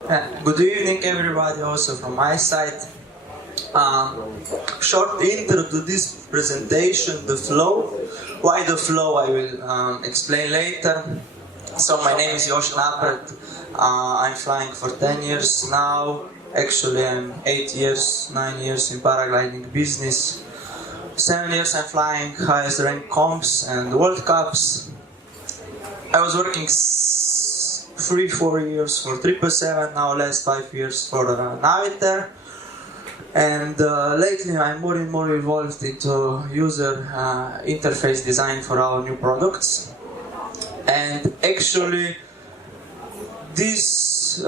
Good evening, everybody, also from my side. Short intro to this presentation, the flow. Why the flow, I will explain later. So my name is Jošt Napret. I'm flying for 10 years now. Actually, I'm 8 years, 9 years in paragliding business. 7 years I'm flying highest rank comps and World Cups. I was working 3-4 years for 777, now last 5 years for Naviter. And lately I'm more and more involved into user interface design for our new products. And actually this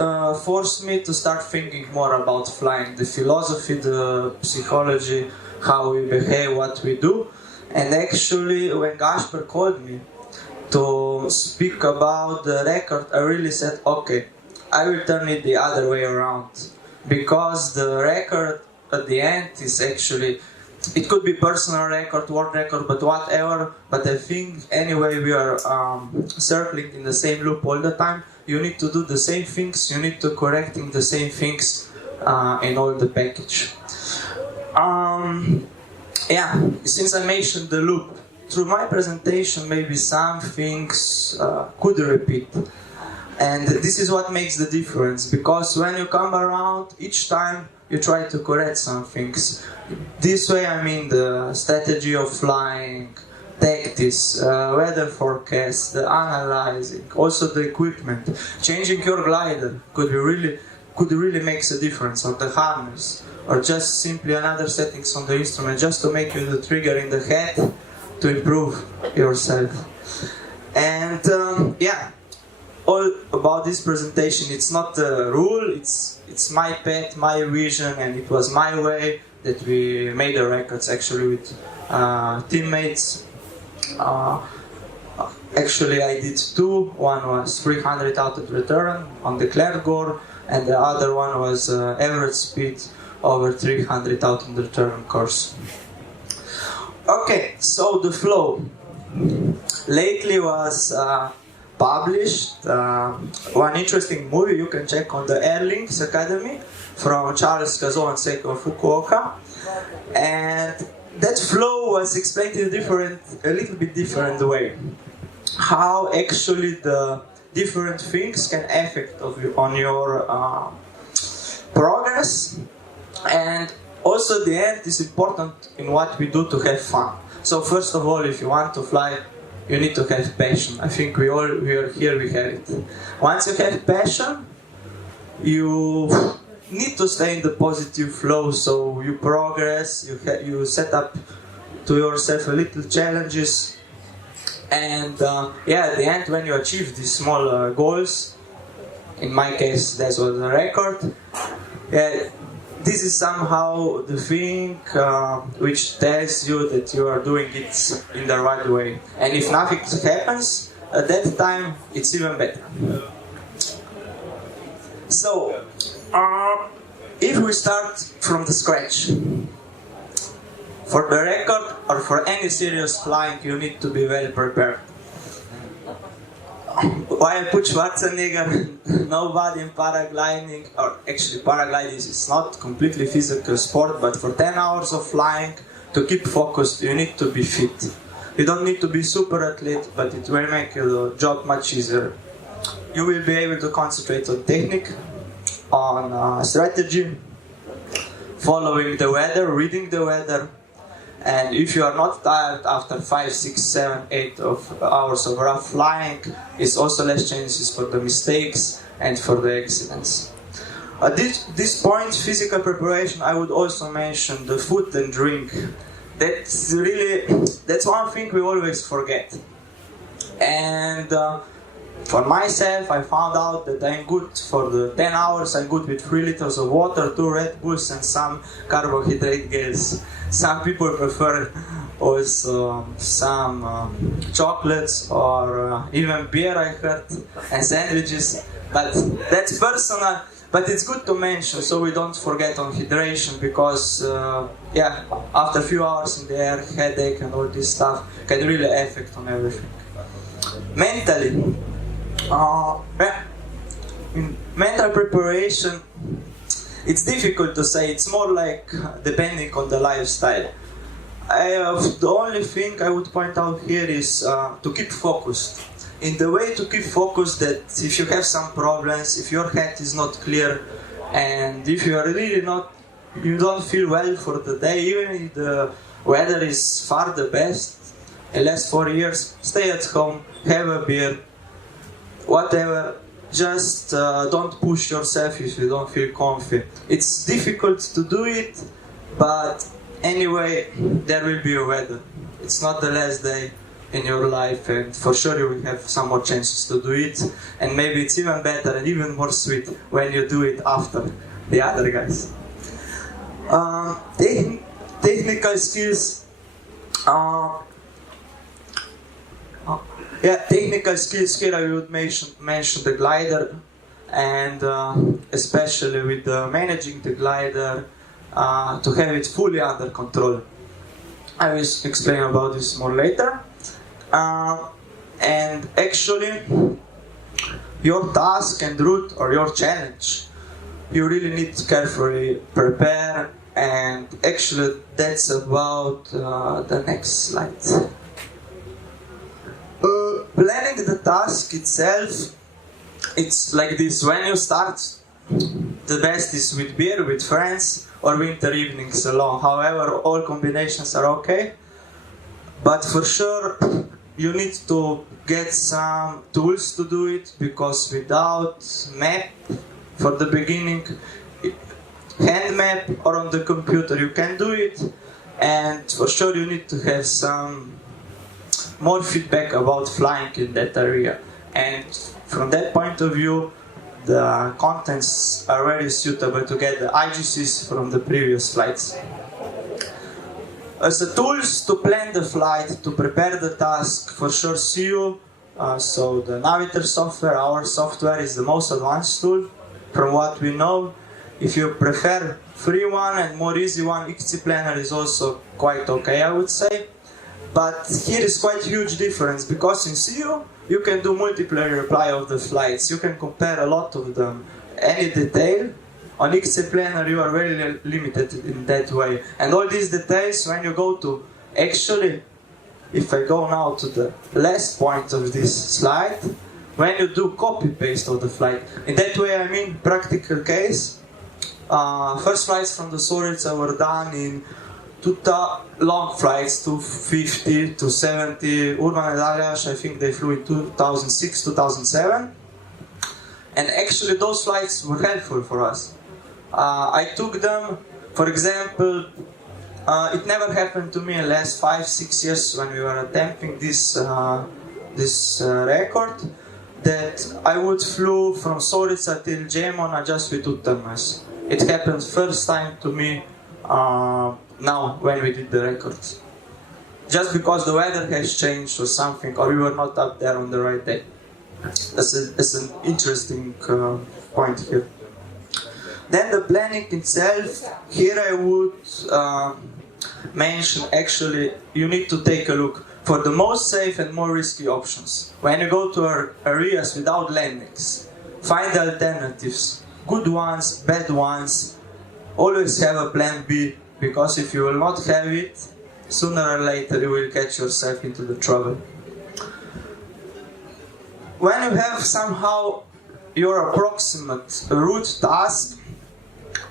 forced me to start thinking more about flying, the philosophy, the psychology, how we behave, what we do. And actually when Gaspar called me to speak about the record, I really said, okay, I will turn it the other way around. Because the record at the end is actually, it could be personal record, world record, but whatever. But I think anyway we are circling in the same loop all the time. You need to do the same things, you need to correcting the same things in all the package. Since I mentioned the loop, through my presentation maybe some things could repeat. And this is what makes the difference, because when you come around, each time you try to correct some things. This way I mean the strategy of flying, tactics, weather forecast, the analyzing, also the equipment. Changing your glider could really makes a difference on the harness, or just simply another settings on the instrument just to make you the trigger in the head to improve yourself. And all about this presentation. It's not a rule, it's my path, my vision, and it was my way that we made the records actually with teammates. Actually I did two. One was 300 out of return on the Gore, and the other one was average speed over 300 out of the return course. Okay, so the flow. Lately was published one interesting movie you can check on the Air Links Academy from Charles Cazot and Seiko Fukuoka, and that flow was explained in a little bit different way. How actually the different things can affect on your progress, and also the end is important in what we do to have fun. So first of all, if you want to fly, you need to have passion. I think we are here, we have it. Once you have passion, you need to stay in the positive flow, so you progress, you set up to yourself a little challenges, and at the end when you achieve these small goals, in my case that was the record, this is somehow the thing which tells you that you are doing it in the right way. And if nothing happens, at that time, it's even better. So, if we start from the scratch, for the record or for any serious flying, you need to be well prepared. Why I put Schwarzenegger? Nobody in paragliding, or actually paragliding is not completely physical sport, but for 10 hours of flying, to keep focused, you need to be fit. You don't need to be super athlete, but it will make your job much easier. You will be able to concentrate on technique, on strategy, following the weather, reading the weather. And if you are not tired after 5, 6, 7, 8 hours of rough flying, it's also less chances for the mistakes and for the accidents. At this point, physical preparation, I would also mention the food and drink. That's one thing we always forget. And for myself, I found out that I'm good for the 10 hours, I'm good with 3 liters of water, 2 Red Bulls and some carbohydrate gels. Some people prefer also some chocolates or even beer, I heard, and sandwiches, but that's personal. But it's good to mention so we don't forget on hydration, because after a few hours in the air, headache and all this stuff can really affect on everything. Mentally, in mental preparation, it's difficult to say. It's more like depending on the lifestyle. The only thing I would point out here is to keep focused. In the way to keep focused, that if you have some problems, if your head is not clear, and if you are really you don't feel well for the day, even if the weather is far the best, in the last 4 years, stay at home, have a beer, whatever. Just don't push yourself if you don't feel comfy. It's difficult to do it, but anyway, there will be a weather. It's not the last day in your life, and for sure you will have some more chances to do it, and maybe it's even better and even more sweet when you do it after the other guys. Technical skills. Technical skills here I would mention the glider, and especially with managing the glider, to have it fully under control. I will explain about this more later. And actually, your task and route or your challenge, you really need to carefully prepare, and actually that's about the next slide. Planning the task itself, it's like this. When you start, the best is with beer, with friends, or winter evenings alone. However, all combinations are okay. But for sure, you need to get some tools to do it, because without map for the beginning, hand map or on the computer, you can do it. And for sure, you need to have some more feedback about flying in that area. And from that point of view, the contents are very suitable to get the IGCs from the previous flights. As the tools to plan the flight, to prepare the task, for sure CU, so the Navigator software, our software is the most advanced tool from what we know. If you prefer free one and more easy one, XC Planner is also quite okay, I would say. But here is quite huge difference, because in CU you can do multiple reply of the flights, you can compare a lot of them, any detail. On XC Planner you are very limited in that way. And all these details, when you go to, actually, if I go now to the last point of this slide, when you do copy-paste of the flight, in that way I mean practical case. First flights from the Sorica were done in long flights, 250, 270, Urban and Aljaž, I think they flew in 2006, 2007. And actually those flights were helpful for us. I took them, for example, it never happened to me in the last 5-6 years when we were attempting this record, that I would flew from Sorica till Gemona just with Uttermas. It happened first time to me now when we did the records. Just because the weather has changed or something, or we were not up there on the right day. That's an interesting point here. Then the planning itself, here I would mention, actually you need to take a look for the most safe and more risky options. When you go to areas without landings, find the alternatives, good ones, bad ones. Always have a plan B, because if you will not have it, sooner or later you will catch yourself into the trouble. When you have somehow your approximate route task,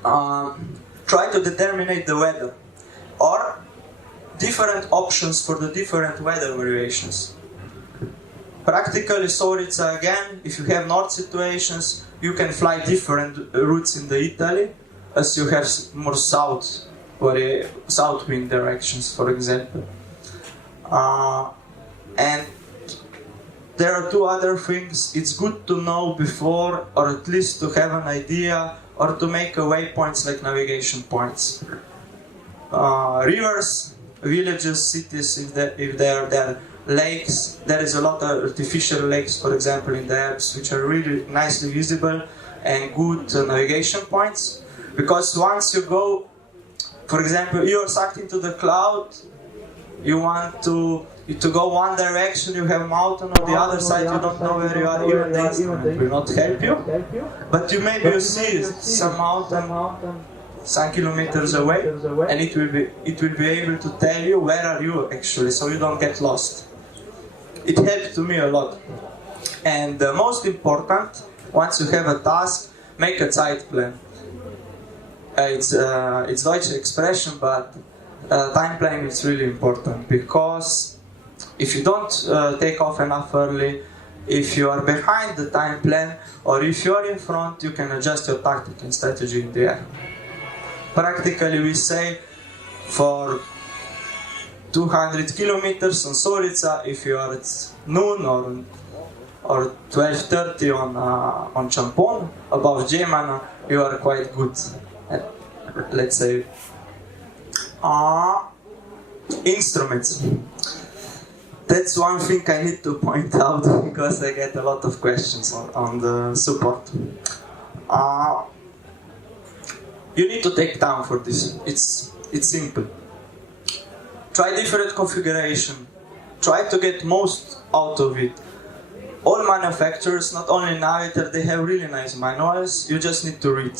try to determine the weather, or different options for the different weather variations. Practically Sorica again, if you have north situations, you can fly different routes in the Italy, as you have more south wind directions, for example. And there are two other things. It's good to know before, or at least to have an idea, or to make waypoints like navigation points. Rivers, villages, cities, if they are there, lakes, there is a lot of artificial lakes, for example, in the Alps, which are really nicely visible and good navigation points. Because once you go, for example, you are sucked into the cloud, you want to go one direction, you have mountain on the other side, you don't know where you are, even the instrument will not help you. But you see some mountain some kilometers away, and it will be able to tell you where are you actually, so you don't get lost. It helped to me a lot. And the most important, once you have a task, make a Zeitplan. It's Deutsche expression, but time planning is really important, because if you don't take off enough early, if you are behind the time plan, or if you are in front, you can adjust your tactic and strategy in the air. Practically, we say for 200 kilometers on Solica, if you are at noon or 12:30 on Champon, above Gemana, you are quite good. Let's say instruments. That's one thing I need to point out, because I get a lot of questions on the support. You need to take time for this. It's simple. Try different configuration. Try to get most out of it. All manufacturers, not only Navigator, they have really nice manuals. You just need to read.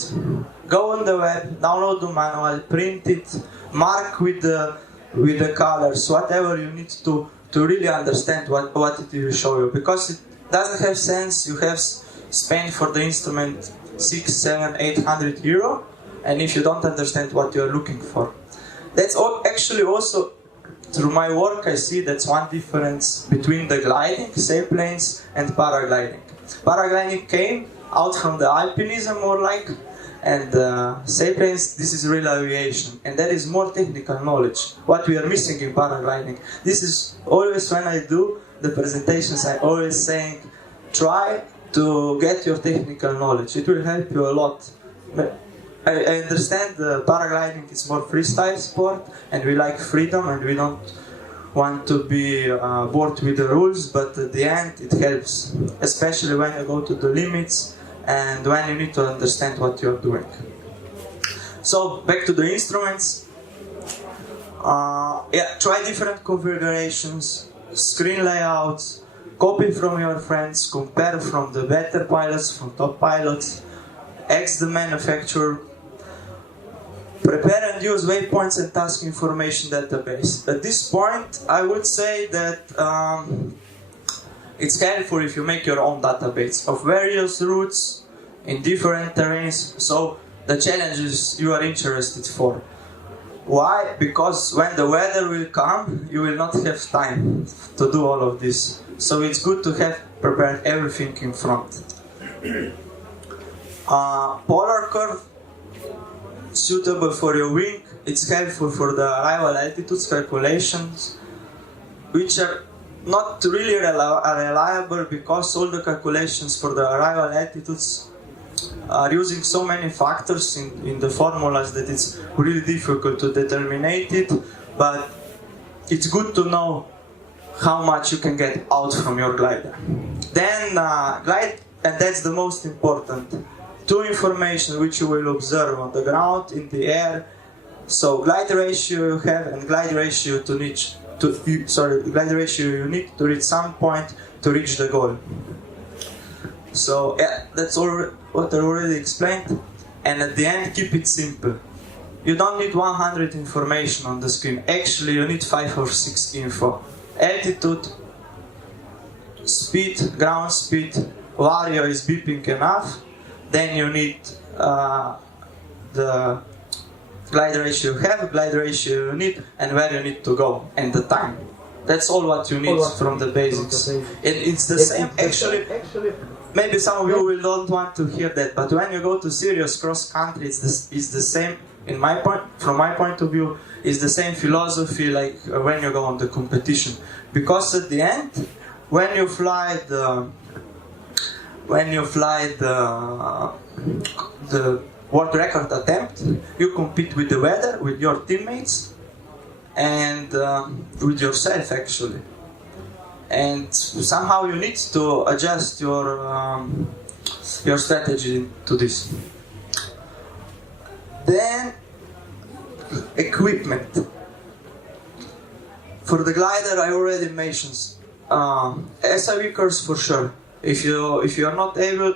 Go on the web, download the manual, print it, mark with the colors, whatever you need to really understand what it will show you. Because it doesn't have sense you have spent for the instrument 600, 700, 800 euro, and if you don't understand what you are looking for. That's actually also, through my work, I see that's one difference between the gliding, sailplanes, and paragliding. Paragliding came out from the alpinism more like, and sailplanes, this is real aviation, and that is more technical knowledge. What we are missing in paragliding. This is always when I do the presentations, I always saying, try to get your technical knowledge. It will help you a lot. I understand paragliding is more freestyle sport, and we like freedom, and we don't want to be bored with the rules, but at the end it helps, especially when you go to the limits and when you need to understand what you're doing. So back to the instruments. Try different configurations, screen layouts, copy from your friends, compare from the better pilots, from top pilots, ask the manufacturer. Prepare and use waypoints and task information database. At this point, I would say that it's helpful if you make your own database of various routes in different terrains, so the challenges you are interested for. Why? Because when the weather will come, you will not have time to do all of this. So it's good to have prepared everything in front. Polar curve, suitable for your wing. It's helpful for the arrival altitudes calculations, which are not really reliable, because all the calculations for the arrival altitudes are using so many factors in the formulas that it's really difficult to determine it, but it's good to know how much you can get out from your glider. Then glide, and that's the most important. Two information which you will observe on the ground, in the air. So glide ratio you have, and glide ratio glide ratio you need to reach some point to reach the goal. So that's all what I already explained. And at the end, keep it simple. You don't need 100 information on the screen. Actually, you need 5 or 6 info. Altitude, speed, ground speed, vario is beeping enough. Then you need the glide ratio you have, glide ratio you need, and where you need to go, and the time. That's all what you need from the basics. And it's the same, actually, maybe some of you will don't want to hear that, but when you go to serious cross country, it's the same, from my point of view, it's the same philosophy like when you go on the competition. Because at the end, when you fly the world record attempt, you compete with the weather, with your teammates, and with yourself actually. And somehow you need to adjust your strategy to this. Then equipment. For the glider, I already mentioned SIV curves for sure. If you are not able,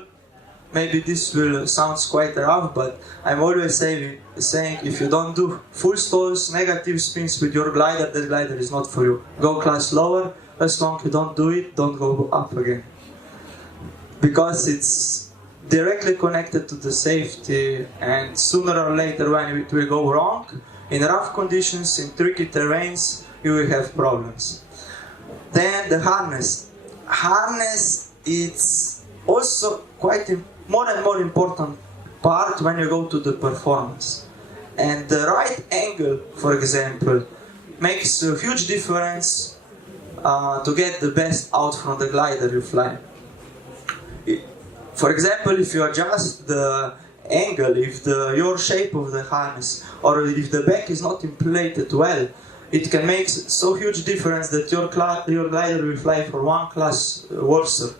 maybe this will sound quite rough, but I'm always saying if you don't do full stalls, negative spins with your glider, that glider is not for you. Go class lower. As long as you don't do it, don't go up again. Because it's directly connected to the safety, and sooner or later when it will go wrong, in rough conditions, in tricky terrains, you will have problems. Then the harness. Harness is also quite more and more important part when you go to the performance. And the right angle, for example, makes a huge difference to get the best out from the glider you fly. For example, if you adjust the angle, if your shape of the harness, or if the back is not inflated well, it can make so huge difference that your glider will fly for one class worse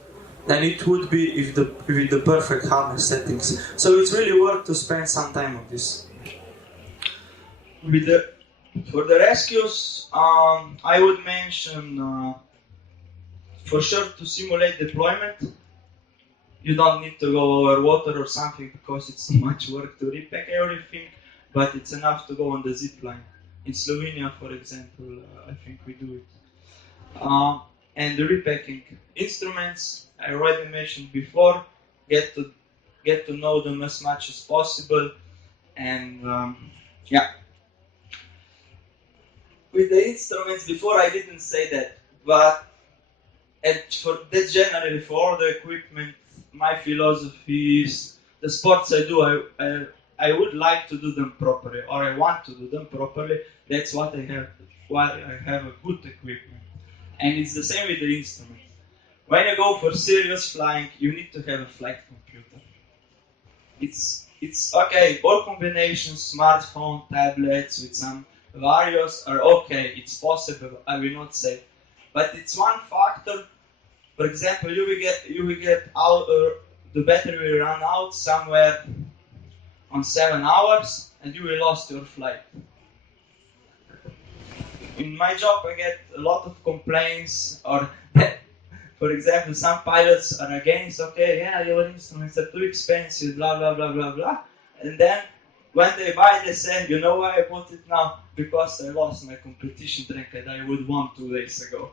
than it would be with the perfect harness settings. So it's really worth to spend some time on this. For the rescues, I would mention for sure to simulate deployment. You don't need to go over water or something because it's too much work to repack everything, but it's enough to go on the zip line. In Slovenia, for example, I think we do it. And the repacking instruments, I already mentioned before, get to know them as much as possible, and yeah. With the instruments, before I didn't say that, but that's generally for all the equipment. My philosophy is the sports I do, I would like to do them properly, or I want to do them properly. That's what I have. Why I have a good equipment, and it's the same with the instruments. When you go for serious flying, you need to have a flight computer. It's okay. All combinations, smartphone, tablets with some various are okay. It's possible. I will not say, but it's one factor. For example, you will get out. The battery will run out somewhere on 7 hours, and you will lose your flight. In my job, I get a lot of complaints, or for example, some pilots are against. Okay, yeah, your instruments are too expensive, blah blah blah blah blah, and then when they buy, they say, you know why I bought it now? Because I lost my competition track that I would won 2 days ago.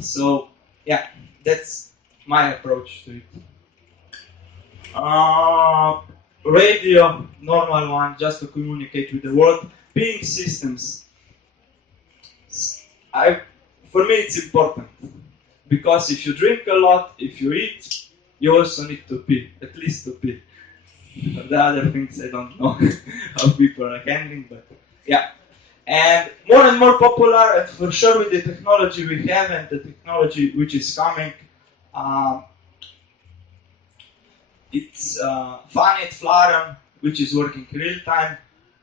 So, yeah, that's my approach to it. Radio, normal one, just to communicate with the world. Ping systems. For me, it's important. Because if you drink a lot, if you eat, you also need to pee, at least to pee. The other things I don't know how people are handling, but yeah. And more popular, and for sure with the technology we have and the technology which is coming, it's Finite Flarum, which is working real time.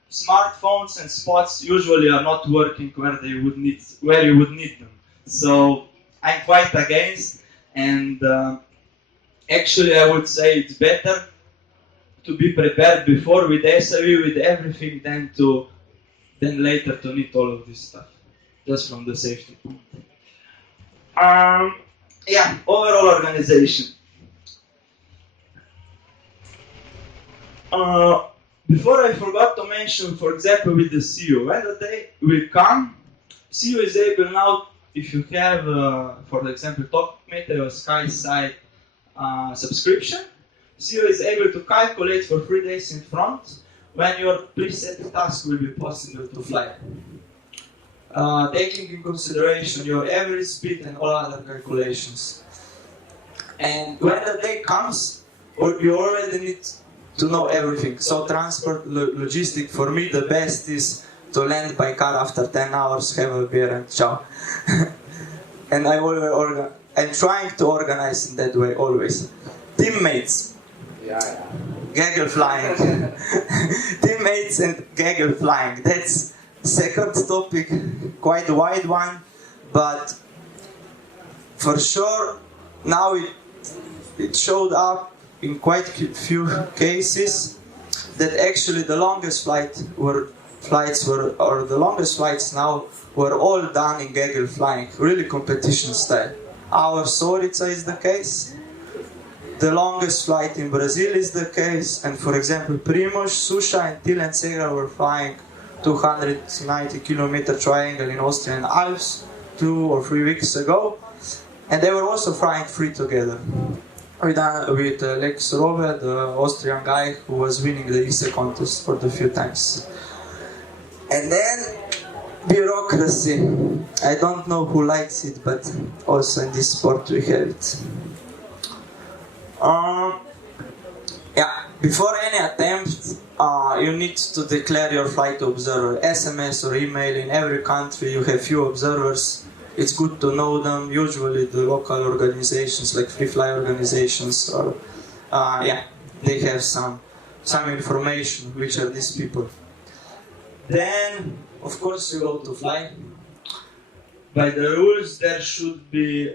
Smartphones and spots usually are not working where you would need them. So I'm quite against, and actually I would say it's better to be prepared before with SIV, with everything, than later to need all of this stuff, just from the safety point. Yeah, overall organization. Before I forgot to mention, for example, with the CEO, when the day will come, CEO is able now, if you have, for example, Top Meta or SkySide subscription, CEO is able to calculate for 3 days in front when your preset task will be possible to fly. Taking in consideration your average speed and all other calculations. And when the day comes, you already need to know everything. So transport, logistic, for me the best is to land by car after 10 hours, have a beer and ciao. And I'm trying to organize in that way always. Teammates. Gaggle flying. Teammates and gaggle flying. That's second topic, quite a wide one, but for sure now it showed up in quite a few cases that actually the longest flight were flights or the longest flights now, were all done in gaggle flying, really competition style. Our Sorica is the case. The longest flight in Brazil is the case, and for example, Primož, Susha, and Til and Segra were flying 290 kilometer triangle in Austrian Alps 2 or 3 weeks ago, and they were also flying free together with Lex Robe, the Austrian guy who was winning the ISE contest for the few times. And then bureaucracy. I don't know who likes it, but also in this sport we have it. Before any attempt, you need to declare your flight observer. SMS or email. In every country you have few observers. It's good to know them. Usually the local organizations, like free fly organizations, or they have some information which are these people. Then, of course, you go to fly. By the rules, there should be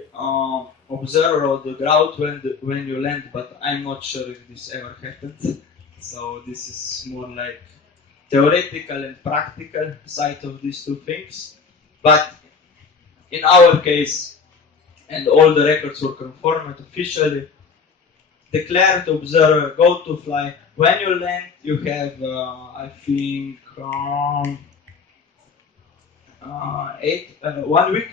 observer on the ground when you land, but I'm not sure if this ever happened. So this is more like theoretical and practical side of these two things. But in our case, and all the records were confirmed officially, declared observer, go to fly. When you land, you have, I think, 1 week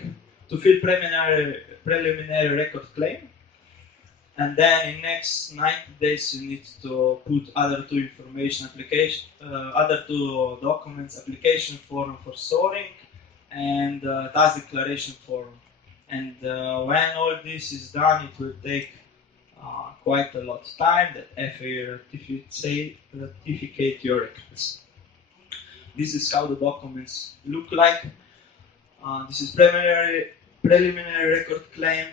to fill preliminary record claim, and then in next 90 days you need to put other two documents: application form for soaring and task declaration form. And when all this is done, it will take quite a lot of time that FAA ratify your records. This is how the documents look like. This is preliminary record claim,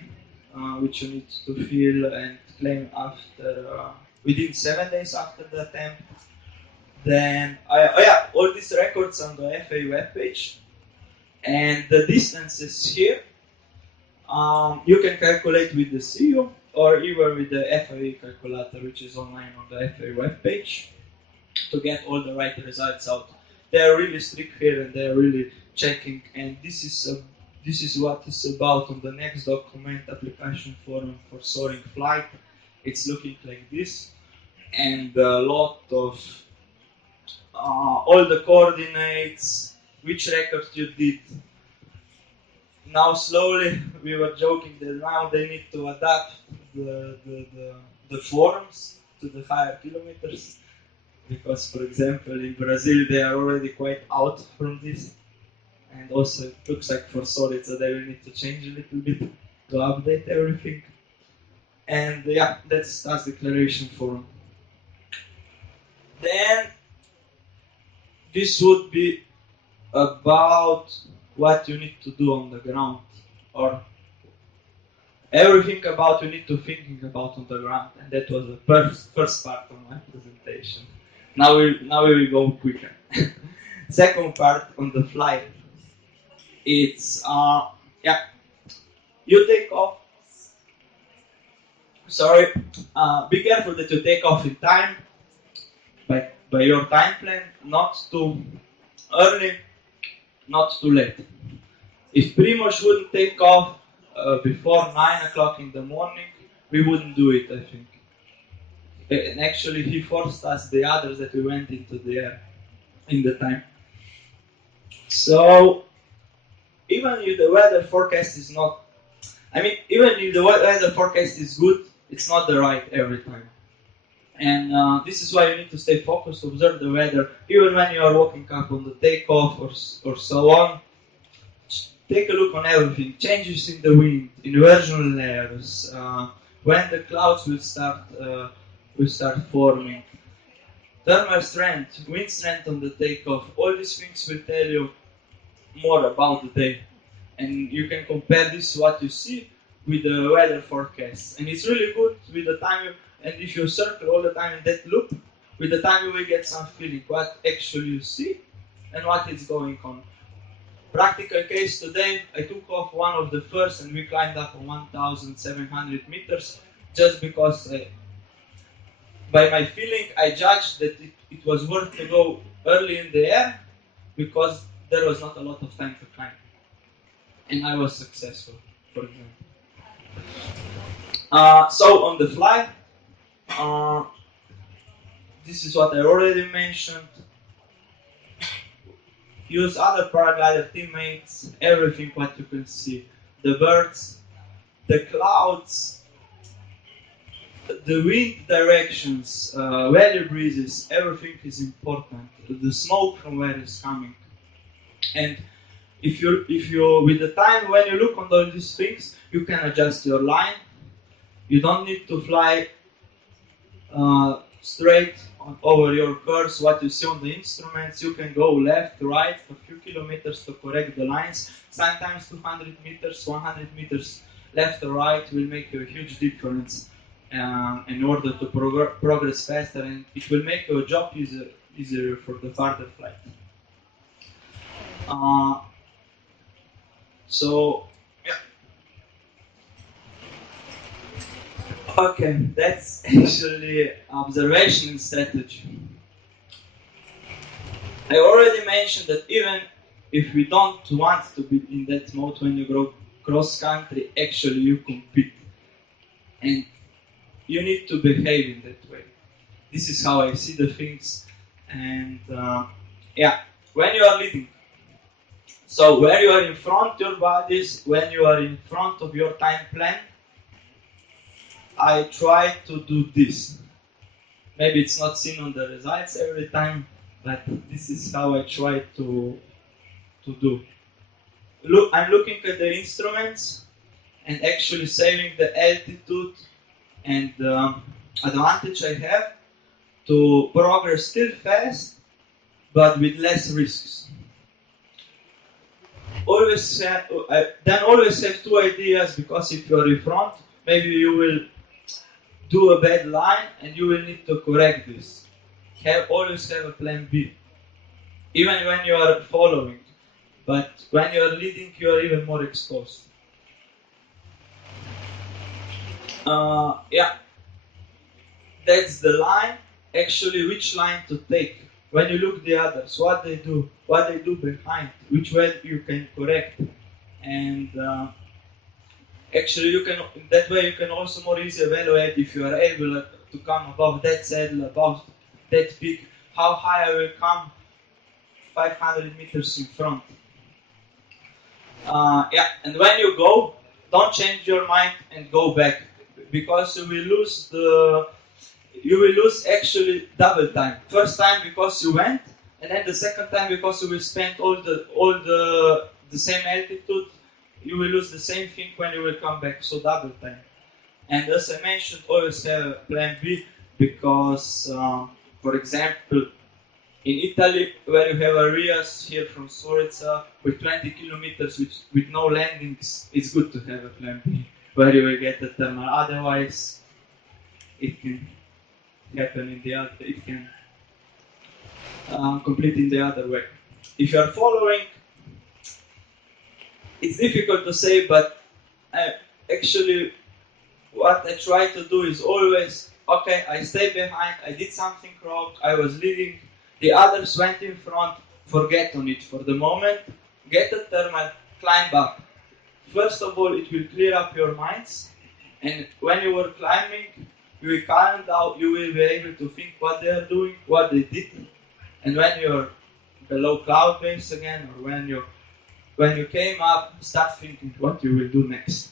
which you need to fill and claim after within 7 days after the attempt. Then, all these records on the FAA webpage, and the distances here you can calculate with the CU or even with the FAA calculator, which is online on the FAA webpage, to get all the right results out. They're really strict here and they're really checking, and this is what it's about on the next document: application form for soaring flight. It's looking like this, and a lot of all the coordinates, which records you did. Now slowly, we were joking that now they need to adapt the forms to the higher kilometers, because, for example, in Brazil they are already quite out from this, and also it looks like for Sorica they will need to change a little bit to update everything. And that's task declaration form. Then this would be about what you need to do on the ground, or everything about you need to thinking about on the ground, and that was the first part of my presentation. Now we will go quicker. Second part on the flight. It's you take off. Sorry, be careful that you take off in time by your time plan, not too early, not too late. If Primož wouldn't take off before 9 o'clock in the morning, we wouldn't do it, I think. And actually, he forced us, the others, that we went into the air in the time. So, even if the weather forecast is not, even if the weather forecast is good, it's not the right every time. And this is why you need to stay focused, observe the weather, even when you are walking up on the takeoff or so on. Take a look on everything, changes in the wind, inversion layers, when the clouds will start forming, thermal strength, wind strength on the takeoff. All these things will tell you more about the day, and you can compare this to what you see with the weather forecast. And it's really good with the time, and if you circle all the time in that loop, with the time you will get some feeling what actually you see and what is going on. Practical case today, I took off one of the first and we climbed up on 1,700 meters just because by my feeling I judged that it was worth to go early in the air because there was not a lot of time to climb. And I was successful, for example. So on the fly, this is what I already mentioned. Use other paraglider teammates, everything what you can see. The birds, the clouds, the wind directions, valley breezes, everything is important. The smoke from where it's coming. And if you with the time when you look on all these things, you can adjust your line. You don't need to fly straight over your course, what you see on the instruments. You can go left, right, a few kilometers to correct the lines. Sometimes 200 meters, 100 meters left or right will make you a huge difference in order to progress faster, and it will make your job easier for the further flight. So, yeah. Okay, that's actually observation and strategy. I already mentioned that even if we don't want to be in that mode when you go cross country, actually you compete. And you need to behave in that way. This is how I see the things. And yeah, when you are leading, so where you are in front your bodies, when you are in front of your time plan, I try to do this. Maybe it's not seen on the results every time, but this is how I try to do. Look, I'm looking at the instruments and actually saving the altitude and the advantage I have to progress still fast, but with less risks. Always have two ideas, because if you're in front, maybe you will do a bad line and you will need to correct this. Always have a plan B, even when you are following. But when you are leading, you are even more exposed. Yeah, that's the line. Actually, which line to take. When you look the others, what they do behind, which way you can correct, and actually you can, that way you can also more easily evaluate if you are able to come above that saddle, above that peak, how high I will come 500 meters in front. Yeah, and when you go, don't change your mind and go back, because you will lose actually double time. First time because you went, and then the second time because you will spend all the same altitude. You will lose the same thing when you will come back, so double time. And as I mentioned, always have a plan B, because, for example, in Italy, where you have areas here from Sorica with 20 kilometers with no landings, it's good to have a plan B, where you will get a thermal. Otherwise, it can happen in the other. It can complete in the other way. If you are following, it's difficult to say, but actually, what I try to do is always, okay, I stay behind, I did something wrong, I was leading, the others went in front, forget on it for the moment, get a thermal, climb up. First of all, it will clear up your minds, and when you were climbing, you will calm down, you will be able to think what they are doing, what they did, and when you're below cloud base again, or when you came up, start thinking what you will do next.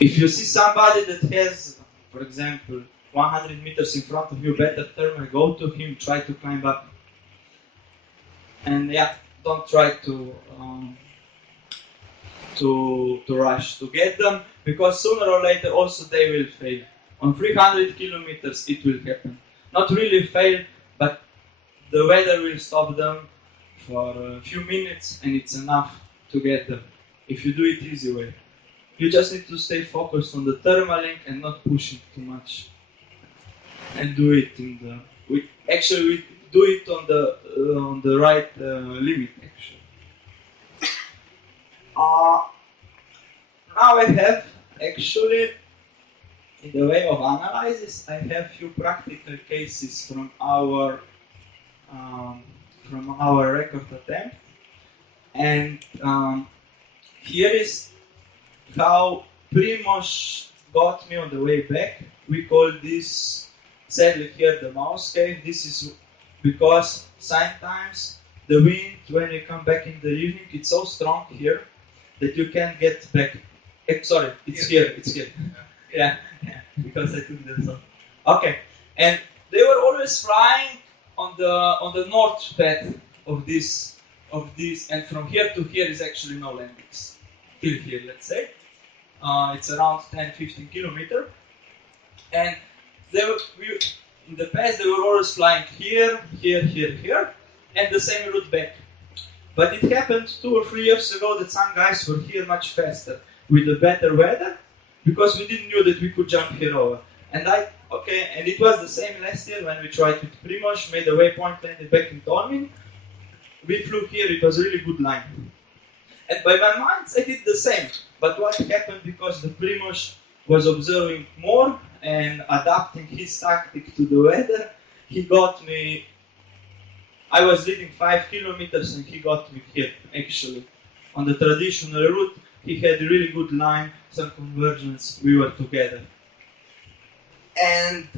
If you see somebody that has, for example, 100 meters in front of you, better thermal, go to him, try to climb up. And yeah, don't try to rush to get them, because sooner or later also they will fail. On 300 kilometers it will happen. Not really fail, but the weather will stop them for a few minutes, and it's enough to get them, if you do it easy way. You just need to stay focused on the thermaling and not pushing too much. And do it we do it on the right limit, actually. Now I have, actually, in the way of analysis, I have few practical cases from our from our record attempt. And here is how Primož got me on the way back. We call this, sadly here, the mouse cave. This is because sometimes the wind, when you come back in the evening, it's so strong here that you can't get back. Sorry, it's here. Yeah, because I took the song. Okay, and they were always flying on the north path of this, and from here to here is actually no landings. Till here, let's say. It's around 10-15 kilometers. And in the past they were always flying here, and the same route back. But it happened 2 or 3 years ago that some guys were here much faster with the better weather, because we didn't know that we could jump here over. And it was the same last year when we tried with Primož, made a waypoint, landed back in Tolmin. We flew here, it was a really good line. And by my mind, I did the same. But what happened, because the Primož was observing more and adapting his tactic to the weather, he got me. I was leading 5 kilometers and he got me here, actually. On the traditional route, he had a really good line, some convergence, we were together. And,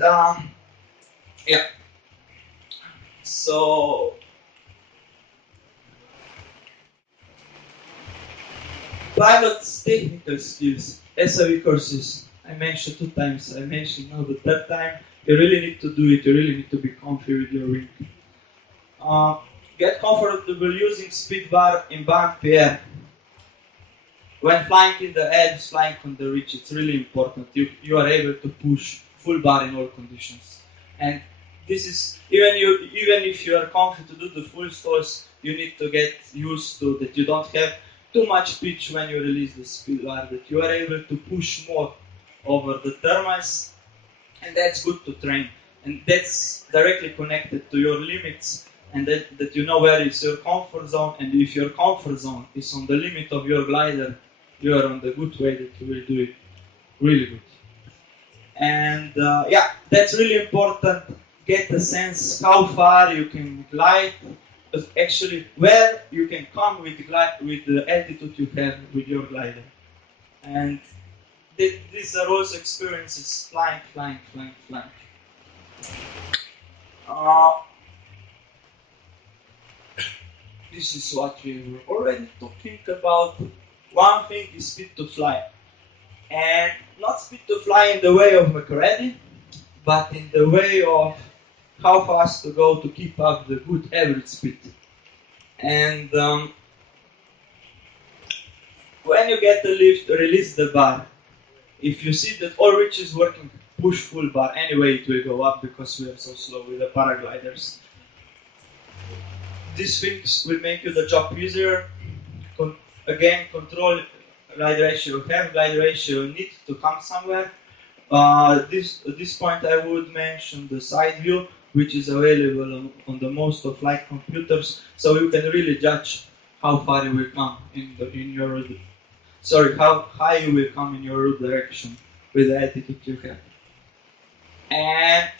yeah. So, pilot's technical skills, SAV courses, I mentioned 2 times, I mentioned now the 3rd time, you really need to do it, you really need to be comfy with your wing. Get comfortable using speed bar in bank PR. When flying in the edge, flying on the ridge, it's really important. You are able to push full bar in all conditions. And this is, even if you are confident to do the full stalls, you need to get used to that you don't have too much pitch when you release the speed bar, that you are able to push more over the thermals, and that's good to train. And that's directly connected to your limits, and that you know where is your comfort zone, and if your comfort zone is on the limit of your glider, you are on the good way that you will do it really good. And yeah, that's really important. Get a sense how far you can glide, actually where you can come with the altitude you have with your glider. And these are also experiences flying. This is what we were already talking about. One thing is speed to fly. And not speed to fly in the way of McCready, but in the way of how fast to go to keep up the good average speed. And when you get the lift, release the bar. If you see that all reach is working, push full bar. Anyway, it will go up because we are so slow with the paragliders. These things will make you the job easier. Again, control glide ratio. Have glide ratio need to come somewhere. At this point, I would mention the side view, which is available on the most of flight computers, so you can really judge how far you will come how high you will come in your route direction with the altitude you have. And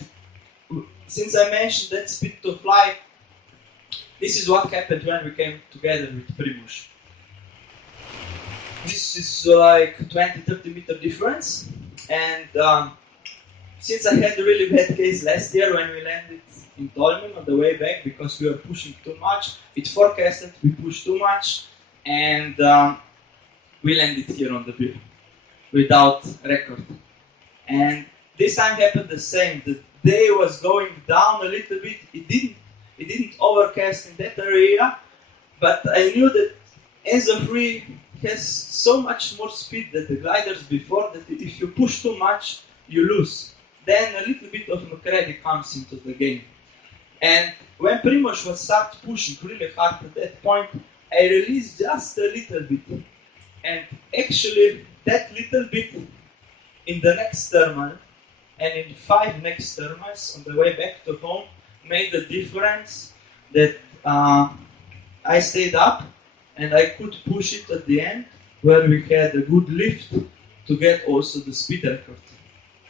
since I mentioned that speed to fly, this is what happened when we came together with Primož. This is like 20-30 meter difference, and since I had a really bad case last year when we landed in Tolmin on the way back because we were pushing too much, it forecasted we pushed too much, and we landed here on the beer without record. And this time happened the same. The day was going down a little bit. It didn't overcast in that area, but I knew that ESA3 has so much more speed than the gliders before that if you push too much, you lose. Then a little bit of McCready comes into the game. And when Primož was start pushing really hard at that point, I released just a little bit. And actually, that little bit in the next thermal and in 5 next thermals on the way back to home made the difference that I stayed up and I could push it at the end where we had a good lift to get also the speed record.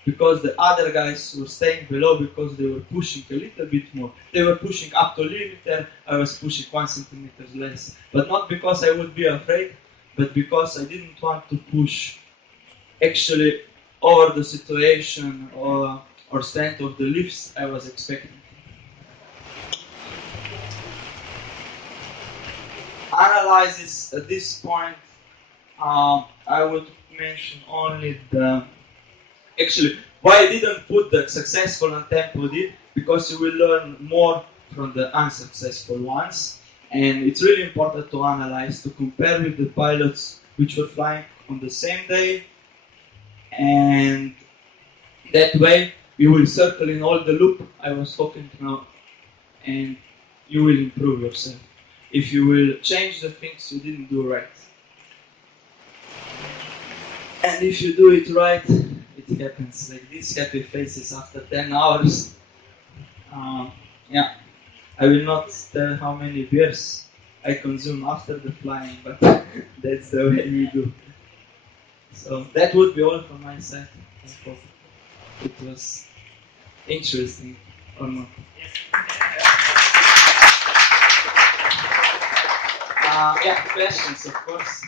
because the other guys were staying below because they were pushing a little bit more. They were pushing up to a limiter, I was pushing 1 centimeter less. But not because I would be afraid, but because I didn't want to push actually over the situation or strength of the lifts I was expecting. Analysis at this point, I would mention only actually why I didn't put the successful and tempo did, because you will learn more from the unsuccessful ones, and it's really important to analyze, to compare with the pilots which were flying on the same day, and that way you will circle in all the loop I was talking now, and you will improve yourself if you will change the things you didn't do right. And if you do it right, it happens. Like these happy faces after 10 hours. Yeah, I will not tell how many beers I consume after the flying, but that's the way we do. So that would be all from my side. I hope it was interesting or not. Yeah, questions, of course.